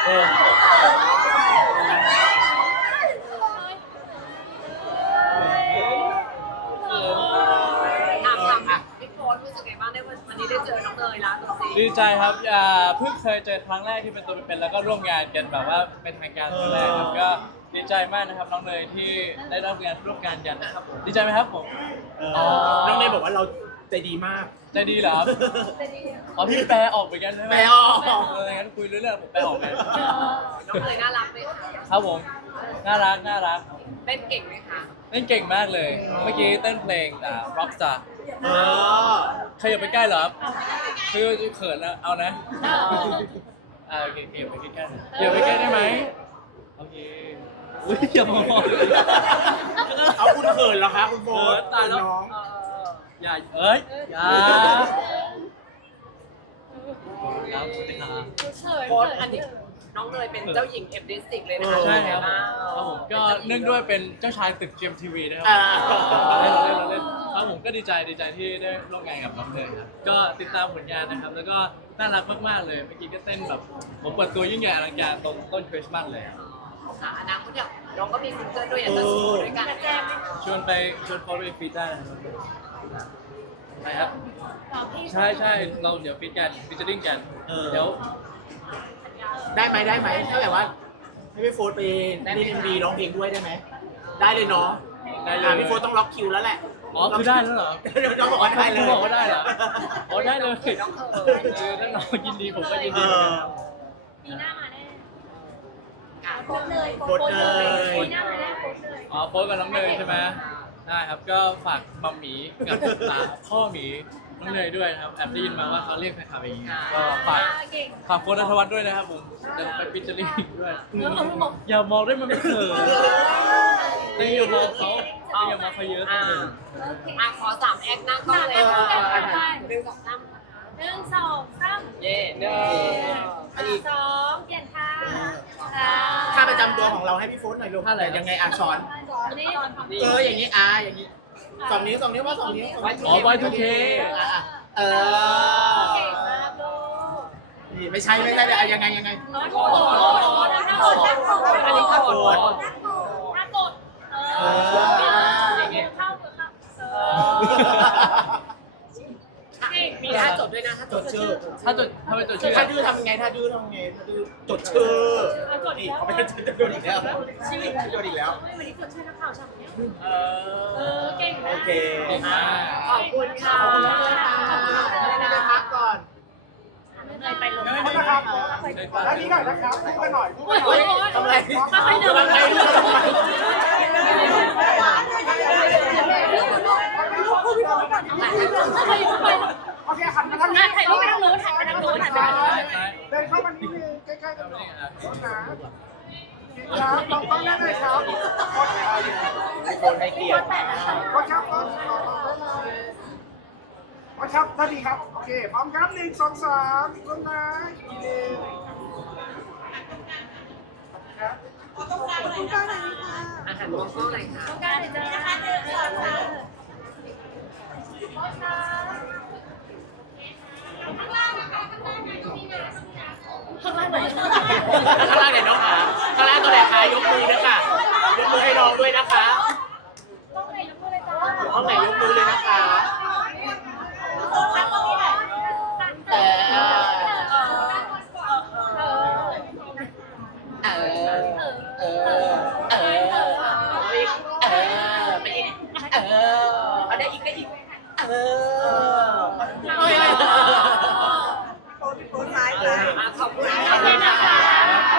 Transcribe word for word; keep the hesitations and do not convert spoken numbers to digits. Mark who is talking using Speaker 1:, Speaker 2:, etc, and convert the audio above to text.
Speaker 1: เออ
Speaker 2: ถามถามอ่ะพี่โฟนรู้สึกไงบ้างได้วันนี้ได้เจอน้องเนยแล้วตัวจริง
Speaker 1: ดีใจครับอ่าเพิ่งเคยเจอครั้งแรกที่เป็นตัวเป็นๆแล้วก็ร่วมงานกันแบบว่าเป็นทางการครั้งแรกครับก็ดีใจมากนะครับน้องเนยที่ได้ร่วมงานร่วมงานกันนะครับผมดีใจไหมครับผม
Speaker 3: อ๋อน้องเนยบอกว่าเราใจดีมาก
Speaker 1: ใจดีเหรอครับอ๋อพี่แปลออกไปกันใช่ไหม
Speaker 3: แปลออก
Speaker 1: เอองั้นคุยเรื่องผมแปลออกไป
Speaker 2: น้องเนยน่ารักไหมคะ
Speaker 1: ครับผมน่ารักน่ารัก
Speaker 2: เต้นเก่งไหมคะ
Speaker 1: เล่นเก่งมากเลย เมื่อกี้เต้นเพลงอ่า Rockstar
Speaker 3: เออ
Speaker 1: ใครอย่าไปใกล้เหรอครับคือเขินแล้วเอานะอ่าโอเคโอเคอย่าไปใกล้ๆหน่อยอย่าไปใกล้ได้ไหมโอเคอุ้ยอย่ามามอง
Speaker 3: เอาคุณเขินเหรอคะคุณโฟน
Speaker 1: ตายแล้ว
Speaker 3: น้อง
Speaker 2: เออ
Speaker 1: อย่าเอ้ยอย่าครับสวัสดีครับ
Speaker 2: โฟนอันนี้น้องเนยเป็นเจ้าหญิงเอ็มดิสติกเลยนะคะ
Speaker 1: ใช่ครับ
Speaker 2: เป็นไงาง
Speaker 1: ครับผมก็เนื่องด้วยเป็นเจ้าชายตึกเจมทีวีนะครับ
Speaker 3: อ่า
Speaker 1: เล่นเล่นเล่นครับผมก็ดีใจดีใจที่ได้ร่วมงานกับน้องเนยครับก็ติดตามผลงานนะครับ แล้วก็น่ารักมากๆเลยเมื่อกี้ก็เต้นแบบผมเปิดตัวยิ่งใหญ่อลังการตรงต้นคริสต์มาสเลยครับ
Speaker 2: ค่ะอนาคตเนี่ยน้องก็มีซิงเกิลด้วยอยากจะโชว์ด้วยกันแจม
Speaker 1: ชวนไปชวนโฟร์ไปฟีดได้นะครับไปครับใช่ใช่เราเดี๋ยวฟีดกันฟีเจอริ่งกัน
Speaker 3: เออ
Speaker 1: เดี๋ยว
Speaker 3: ได้ไหมได้ไหมถ้าแบบว่าให้พี่โฟนไปเล่นเอ็มวีร้องเพลงด้วยได้ไหมได้เลยเนาะ
Speaker 1: ได้เล
Speaker 3: อ่ะ
Speaker 1: ย
Speaker 3: พี่โฟนต้องล็อกคิวแล้วแหละ
Speaker 1: อ๋อคือได้แล้วเหรอ
Speaker 3: เดี๋ยวน้องบอกว่าได้เลย
Speaker 1: คุณบอกว่าได้เหรออ๋อได้เลยคือถ้าน้องยินดีผมก็ยิน
Speaker 3: เอ
Speaker 1: ดีเหมือน
Speaker 3: อ
Speaker 1: กัน
Speaker 4: มีหน้ามาแน่
Speaker 2: ค่ะ
Speaker 4: โพสเลย
Speaker 3: โพสเลย
Speaker 4: มีหน้ามาแน่โพสเลย
Speaker 1: อ๋อโฟร์กับน้องเนยใช่ไหมได้ครับก็ฝากมัมหมีกับตาพ่อหมีน้องเนยด้วยนะครับแอบได้ยินมาว่าเขาเรียกแฟนคลับอย่างนี้ก็ฝาก
Speaker 4: เก่ง
Speaker 1: ฝากโฟร์นัทวัฒน์ด้วยนะครับผมจะไปฟิชเชอรี่ด้วย
Speaker 4: เออเอาบอก
Speaker 1: อย่ามองได้มันไม่เขินแต่อย่ามองเขาแต่อย่ามองเขาเยอะ
Speaker 2: อ่า
Speaker 4: โอเค
Speaker 2: อ่ะขอสามแอคนั่งกล้องเลยค่ะหนึ่งสองสาม
Speaker 4: หนึ่งสองสาม
Speaker 2: เย่เด้อ
Speaker 4: สองเปลี่ยนท่าค่ะ
Speaker 3: ท่าประจำตัวของเราให้พี่โฟนหน่อยลูกยังไงอ่ะสอน
Speaker 4: นี่
Speaker 3: เอออย่างนี้อ่ะอย่างนี้สองนิ้วสองนิ้วว่าสองนิ้วสองนิ้ว
Speaker 1: อ๋อ วาย ทู เค
Speaker 3: อ่ะอ่ะเอ
Speaker 4: เก่ง
Speaker 3: อ
Speaker 4: มากลูก
Speaker 3: นี่ไม่ใช่ไม่ใช่อ่ะยังไงยังไง
Speaker 4: โอ้โหท่ากดท่ากด
Speaker 2: อันนี้ก็กด
Speaker 4: ท่ากดเอออย่างเงี้ยเข้าเข้าเออ
Speaker 2: มีท่าจดด้วยนะท่าจ
Speaker 3: จ
Speaker 2: ด
Speaker 3: ดชื่อ
Speaker 1: ถ้าจดถ้าเป็นตัวชื่อ
Speaker 3: ถ้าดื้อทำไงถ้าดื้อทำไงถ้าดื้อจดชื่อนี่เขาไม่ได้จดอีกแล้วชื่อจดอีกแล้ว
Speaker 4: วันนี้จดชื่อนักข่าวฉ่ำเนี่ย
Speaker 1: เอ
Speaker 4: เอ
Speaker 1: อ
Speaker 4: อเก่ง
Speaker 3: โอ
Speaker 4: มาก
Speaker 3: เค
Speaker 1: เก่งมาก
Speaker 2: ขอบคุณค่ะ
Speaker 3: ขอบคุณมากขอบคุณมากให้ได้พักก่อน
Speaker 4: เนยไปลง
Speaker 3: ได้นะครับ
Speaker 1: อันนี้ก่อนนะ
Speaker 4: โอ้ย
Speaker 3: ทำอะไร
Speaker 4: มาไปเดิน
Speaker 3: ทำอะไรลูกทำอะไร
Speaker 4: โอเคหันมาทางนี้ถ่ายรูปไปทางโน้นถ่ายไปทางโน้นถ่ายไปทางโน้น
Speaker 5: เดินเข้ามานิดนึงใกล้ๆกันหน่อยรถนะครับลองต้องนั่งเลยครับ
Speaker 3: คนให้เกียรติ
Speaker 5: รถครับรถรถครับท่านดีครับ โอเค พร้อมครับหนึ่งสองสามลงนะอีกทีหนึ่งครับ
Speaker 2: อาหารมองกล้องหน่อยค่ะ
Speaker 4: ต้องการจะนะคะเดินสองสามข้างล่างนะคะข้างล่างไหนก็มีนะข้างล่างไหน
Speaker 3: ข้างล่างเนี่ยน้องขาข้างล่างตัวไหนขายกมือด้วยค่ะยกมือให้น้องด้วยนะคะ
Speaker 4: ต้องไหนยกมือเลยจ้า
Speaker 3: ห้องไหนยกมือเลยนะคะ
Speaker 4: ต้องทำตรงนี้แหละ
Speaker 3: เออ
Speaker 4: เออ
Speaker 3: เออ เออ เออ เออไปอีกเออเอาได้อีกได้อีก เออโอ้ย
Speaker 2: อ่ะขอบคุณค่ะ